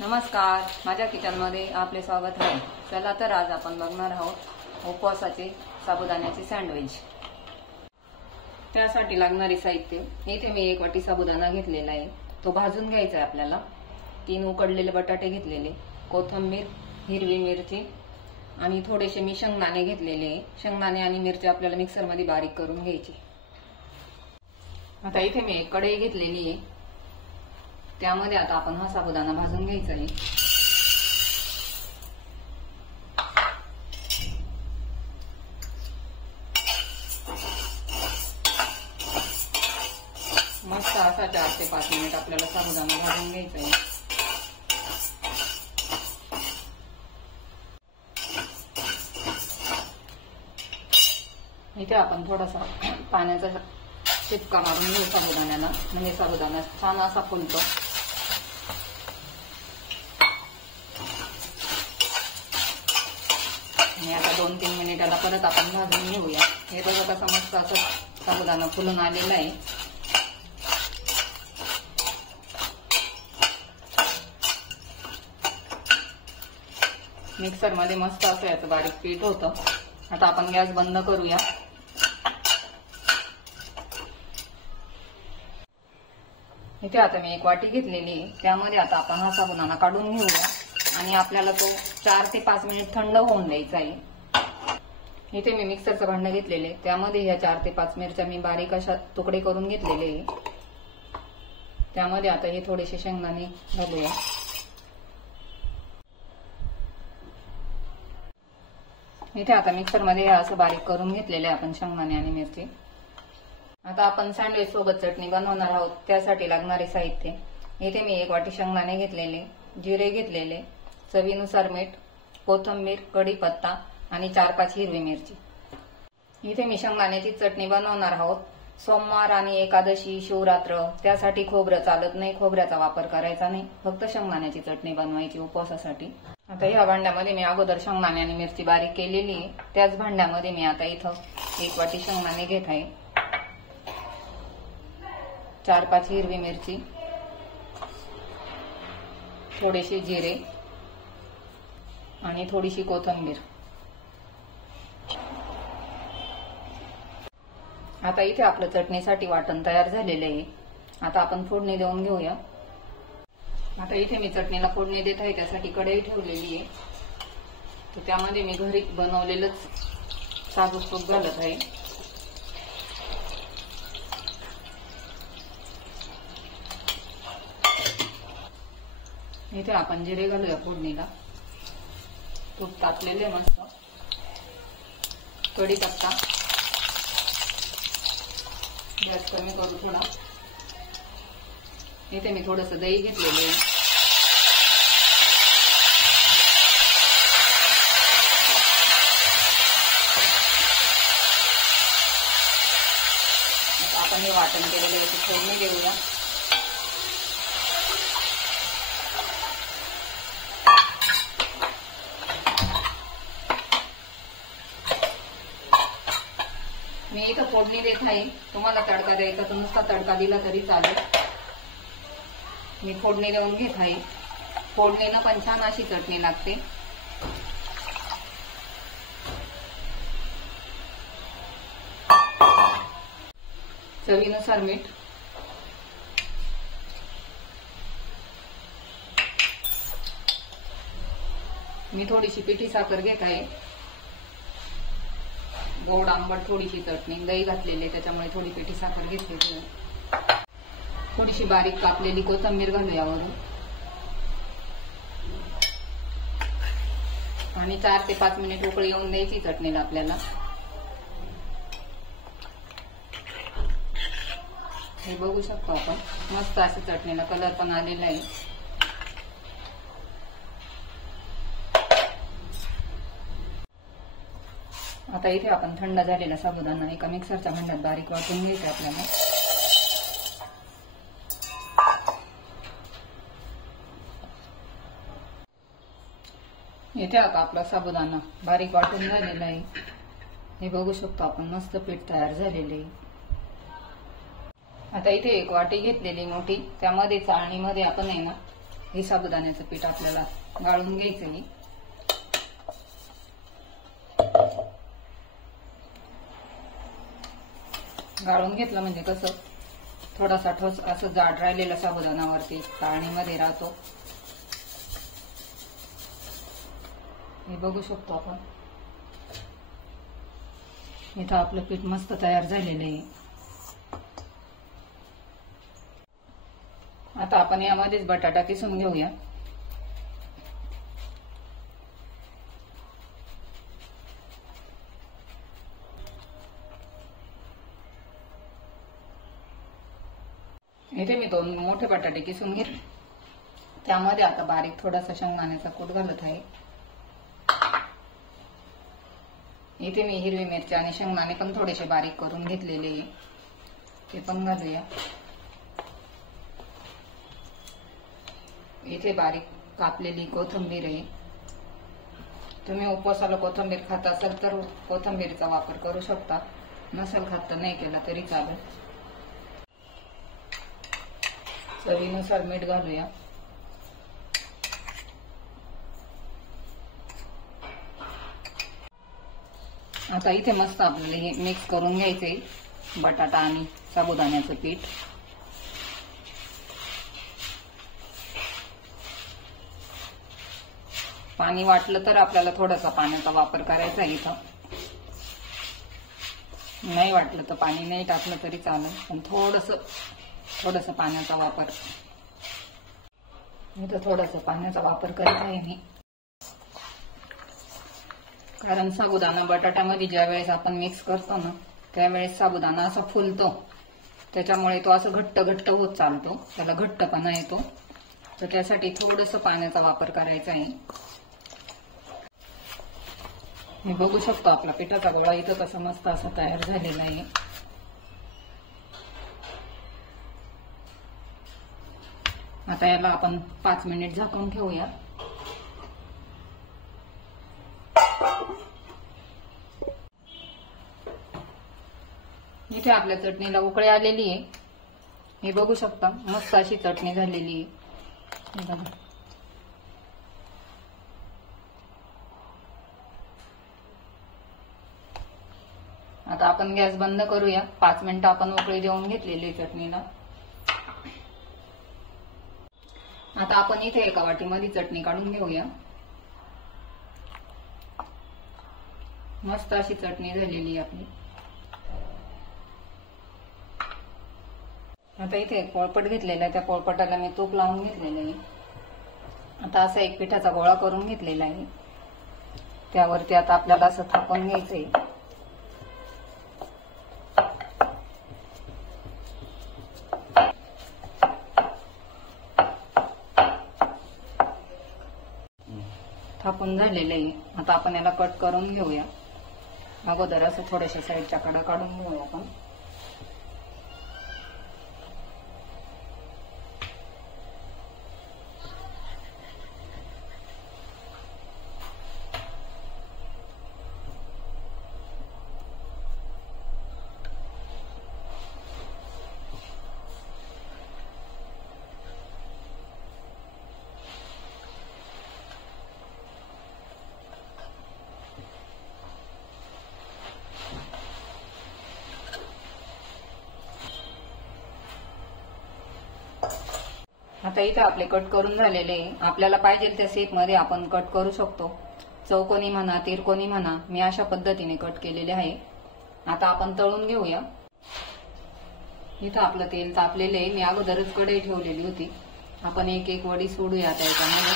नमस्कार, माझ्या किचनमध्ये आपले स्वागत आहे। चला तर आज आपण बघणार आहोत उपवासाचे साबुदाण्याचे सँडविच। त्यासाठी लागणारे साहित्य, इथे मी 1 वाटी साबुदाणा घेतलेला आहे, तो भाजून घ्यायचा आहे आपल्याला। 3 उकडलेले बटाटे घेतलेले, कोथिंबीर, हिरवी मिरची आणि थोडेसे मी शेंगदाणे घेतलेले। शेंगदाणे आणि मिरची आपल्याला मिक्सरमध्ये बारीक करून घ्यायची। आता इथे मी एक कढई घेतलेली आहे, त्यामध्ये आता आपण हा साबुदाणा भाजून घ्यायचा आहे। मस्त असा 4 ते 5 मिनिट आपल्याला साबुदाणा भाजून घ्यायचा आहे। इथे आपण थोडासा पाण्याचा चिपका मारून घेऊ साबुदाण्याला, म्हणजे साबुदाणा छान असा फुलतो। आणि आता 2-3 मिनिटाला परत आपण भाजून घेऊया। हे बघा कसं मस्त असं साबुदाणा फुलून आलेला आहे। मिक्सर मध्ये मस्त असं याचं बारीक पीठ होतं। आता आपण गॅस बंद करूया। इथे आता मी 1 वाटी घेतलेली आहे, त्यामध्ये आता आपण हा साबुदाणा काढून घेऊया आणि आपल्याला तो 4 ते 5 मिनिट थंड होऊन द्यायचा आहे। इथे मी मिक्सरचं भांडं घेतलेले, त्यामध्ये ह्या 4 ते 5 मिरच्या मी बारीक अशा तुकडे करून घेतलेले आहे। त्यामध्ये आता हे थोडेसे शेंगदाणे घालूया। इथे आता मिक्सर मध्ये असं बारीक करून घेतलेले आपण शेंगदाणे आणि मिरची। आता आपण सँडविच सोबत चटणी बनवणार आहोत, त्यासाठी लागणारे साहित्य, इथे मी 1 वाटी शेंगदाणे घेतलेले, जिरे घेतलेले, चवीनुसार मीठ, कोथिंबीर, कढीपत्ता आणि 4-5 हिरवी मिरची। इथे मी शेंगदाण्याची चटणी बनवणार आहोत। सोमवार आणि एकादशी, शिवरात्र, त्यासाठी खोबरं चालत नाही, खोबऱ्याचा वापर करायचा नाही, फक्त शेंगदाण्याची चटणी बनवायची उपवासासाठी। आता या भांड्यामध्ये मी अगोदर शेंगदाणे आणि मिरची बारीक केलेली आहे, त्याच भांड्यामध्ये मी आता इथं 1 वाटी शेंगदाणे घेत आहे, 4-5 हिरवी मिरची, थोडेसे जिरे आणि थोडीशी कोथिंबीर। आता इथे आपलं चटणीसाठी वाटण तयार झालेलं आहे। आता आपण फोडणी देऊन घेऊया। आता इथे मी चटणीला फोडणी देत आहे, त्यासाठी कढई ठेवलेली आहे, तर त्यामध्ये मी घरी बनवलेलंच साजूक तूप घालत आहे। इथे आपण जिरे घालूया फोडणीला, तूप टाकलेले मस्त, कढीपत्ता, गॅस कमी करू थोडा। इथे मी थोडंसं दही घेतलेलं आहे, आपण हे वाटण केलेलं याची फोडणी देऊया। मी इथं फोडणी देत नाही, तुम्हाला तडका द्यायचा तर नुसता तडका दिला तरी चालेल। मी फोडणी देऊन घेत आहे, फोडणीनं पण छान अशी चटणी लागते। चवीनुसार मीठ, मी थोडीशी पिठी साखर घेत आहे, गोड आंबट थोडीशी चटणी, दही घातलेले त्याच्यामुळे थोडी पिठी साखर घेतली। थोडीशी बारीक कापलेली कोथिंबीर घालूया वरून आणि 4 ते 5 मिनिट उकळी येऊन द्यायची चटणीला आपल्याला। हे बघू शकतो आपण, मस्त असं चटणीला कलर पण आलेला आहे। आता इथे आपण थंड झालेला साबुदाणा एका मिक्सरच्या भांड्यात बारीक वाटून घ्यायचा आपल्याला। इथे आता आपला साबुदाणा बारीक वाटून झालेला आहे, हे बघू शकतो आपण, मस्त पीठ तयार झालेले आहे। आता इथे 1 वाटी घेतलेली मोठी, त्यामध्ये चाळणीमध्ये आपण आहे ना हे साबुदाण्याचं पीठ आपल्याला गाळून घ्यायचं आहे. गाळून घेतलं म्हणजे कसं थोडासा ठोस असं जाड राहिलेला साबुदाणावरती चाळणीमध्ये राहतो. हे बघू शकतो आपण. इथं आपलं पीठ मस्त तयार झालेलं आहे. आता आपण यामध्येच बटाटा किसून घेऊया. इथे मी 2 मोठे बटाटे किसून घेतले. त्यामध्ये आता बारीक थोडासा शेंगदाण्याचा कूट घालत आहे. इथे मी हिरवी मिरची आणि शेंगदाणे पण थोडेसे बारीक करून घेतलेले, ते पण घालूया. इथे बारीक कापलेली कोथिंबीर आहे. तुम्ही उपवासाला कोथिंबीर खात असाल तर कोथिंबीरचा वापर करू शकता, नसेल खात तर नाही केला तरी चालेल. चवीनुसार मीठ घालूया. आता इथे मस्त आपल्याला हे मिक्स करून घ्यायचे बटाटा आणि साबुदाण्याचं पीठ. पाणी वाटलं तर आपल्याला थोडासा पाण्याचा वापर करायचा आहे. इथं नाही वाटलं तर पाणी नाही टाकलं तरी चालेल, पण थोडस पाण्याचा वापर. इथं थोडासा पाण्याचा वापर करत आहे मी, कारण साबुदाणा बटाट्यामध्ये ज्या वेळेस आपण मिक्स करतो ना त्यावेळेस साबुदाणा असा फुलतो, त्याच्यामुळे तो असं घट्ट घट्ट होत चालतो, त्याला घट्टपणा येतो. तर त्यासाठी थोडंसं पाण्याचा वापर करायचा आहे. मी बघू शकतो आपला पिठाचा गोळा इथं कसा मस्त असा तयार झालेला आहे. आता याला आपण 5 मिनिट झाकून ठेवूया. इथे आपल्या चटणीला उकळी आलेली आहे. हे बघू शकता मस्त अशी चटणी झालेली आहे. आता आपण गॅस बंद करूया. 5 मिनिटं आपण उकळी देऊन घेतलेली आहे चटणीला. आता आपण इथे एका वाटीमध्ये चटणी काढून घेऊया. मस्त अशी चटणी झालेली आहे आपली. आता इथे एक पोळपट घेतलेला आहे, त्या पोळपटाला मी तूप लावून घेतलेलं आहे. आता असा एक पिठाचा गोळा करून घेतलेला आहे. त्यावरती आता आपल्याला असं थापून घ्यायचंय. थापून झालेलं आहे. आता आपण याला कट करून घेऊया. अगोदर असं थोड्याशा साईडच्या कडा काढून घेऊया आपण. आता इथे आपले कट करून झालेले, आपल्याला पाहिजे त्या शेप मध्ये आपण कट करू शकतो. चौकोनी म्हणा तिरकोनी म्हणा, मी अशा पद्धतीने कट केलेले आहे. आता आपण तळून घेऊया. इथं आपलं तेल तापलेलं आहे. मी अगोदरच कढई ठेवलेली होती. आपण एक एक वडी सोडूया आता याच्यामध्ये.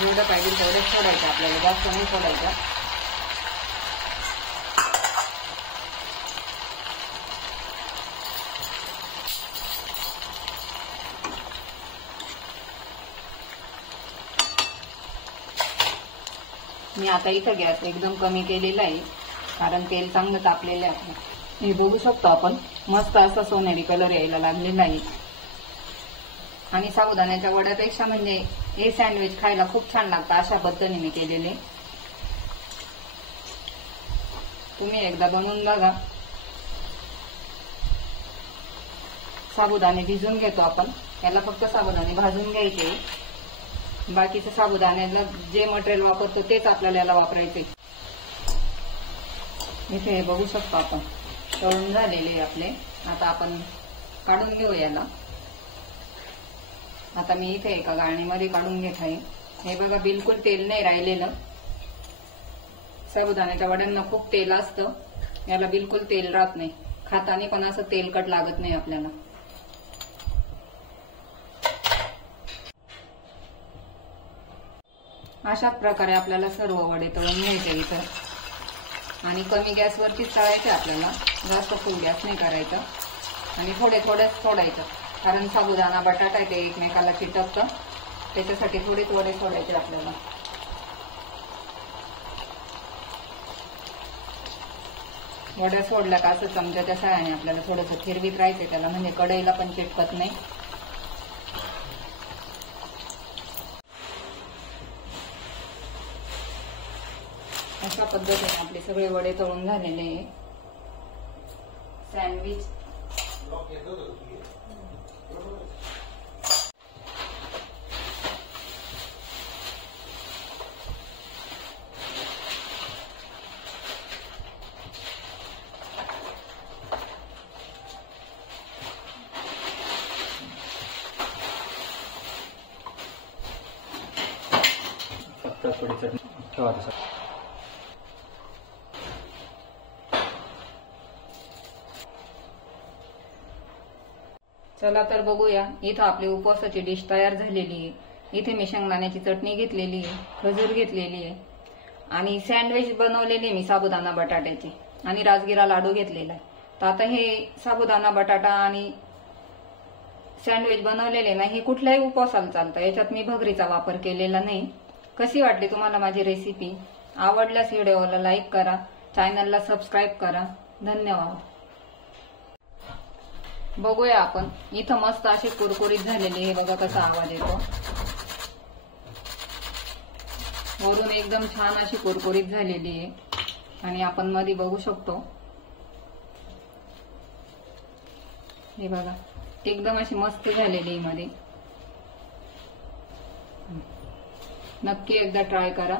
जेवढं पाहिजे तेवढंच सोडायचं आपल्याला, जास्त नाही सोडायचं. मी आता इथं गॅस एकदम कमी केलेला आहे, कारण तेल चांगलं तापलेलं आहे. हे बघू शकतो आपण, मस्त असा सोनेरी कलर यायला लागलेला आहे. आणि साबुदाण्याच्या वड्यापेक्षा म्हणजे हे सँडविच खायला खूप छान लागतं. अशा पद्धतीने मी केलेले, तुम्ही एकदा बनवून बघा. साबुदाणे भिजून घेतो आपण. याला फक्त साबुदाणे भाजून घ्यायचे. बाकीचं साबुदाण्याला जे मटेरियल वापरतो तेच आपल्याला याला वापरायचे. इथे हे बघू शकतो आपण तळून झालेले आपले. आता आपण काढून घेऊ याला. आता मी इथे एका गाळणीमध्ये काढून घेत आहे. हे बघा बिलकुल तेल नाही राहिलेलं. साबुदाण्याच्या वड्यांना खूप तेल असतं, याला बिलकुल तेल राहत नाही. खाताना पण असं तेलकट लागत नाही आपल्याला. अशा प्रकारे आपल्याला सर्व वडे तळून घ्यायचे इथं. आणि कमी गॅसवरतीच तळायचे आपल्याला, जास्त फुल गॅस नाही करायचा. आणि थोडे थोडेच सोडायचं, कारण साबुदाणा बटाटा ते एकमेकाला चिटकतं, त्याच्यासाठी थोडे थोडे सोडायचे आपल्याला. वड्या सोडल्या का असं चमच्याच्या सहाय्याने आपल्याला थोडंसं फिरवीत राहायचं त्याला, म्हणजे कढईला पण चिटकत नाही. अशा पद्धतीने आपले सगळे वडे तळून झालेले आहे. सँडविच थोडी चटणी ठेवा. चला तर बघूया. इथं आपली उपवासाची डिश तयार झालेली आहे. इथे मी शेंगदाण्याची चटणी घेतलेली आहे, खजूर घेतलेली आहे आणि सँडविच बनवलेली मी साबुदाणा बटाट्याची आणि राजगिरा लाडू घेतलेला आहे. तर आता हे साबुदाणा बटाटा आणि सँडविच बनवलेले ना, हे कुठल्याही उपवासाला चालतं. याच्यात मी भगरीचा वापर केलेला नाही. कशी वाटली तुम्हाला माझी रेसिपी? आवडल्यास व्हिडिओला लाईक करा, चॅनलला सबस्क्राईब करा. धन्यवाद. बघूया आपण. इथं मस्त असे कुरकुरीत झालेले. हे बघा कसा आवाज येतो. वरून एकदम छान अशी कुरकुरीत झालेली आहे. आणि आपण मध्ये बघू शकतो, हे बघा एकदम अशी मस्त झालेली मध्ये. नक्की एकदा ट्राय करा.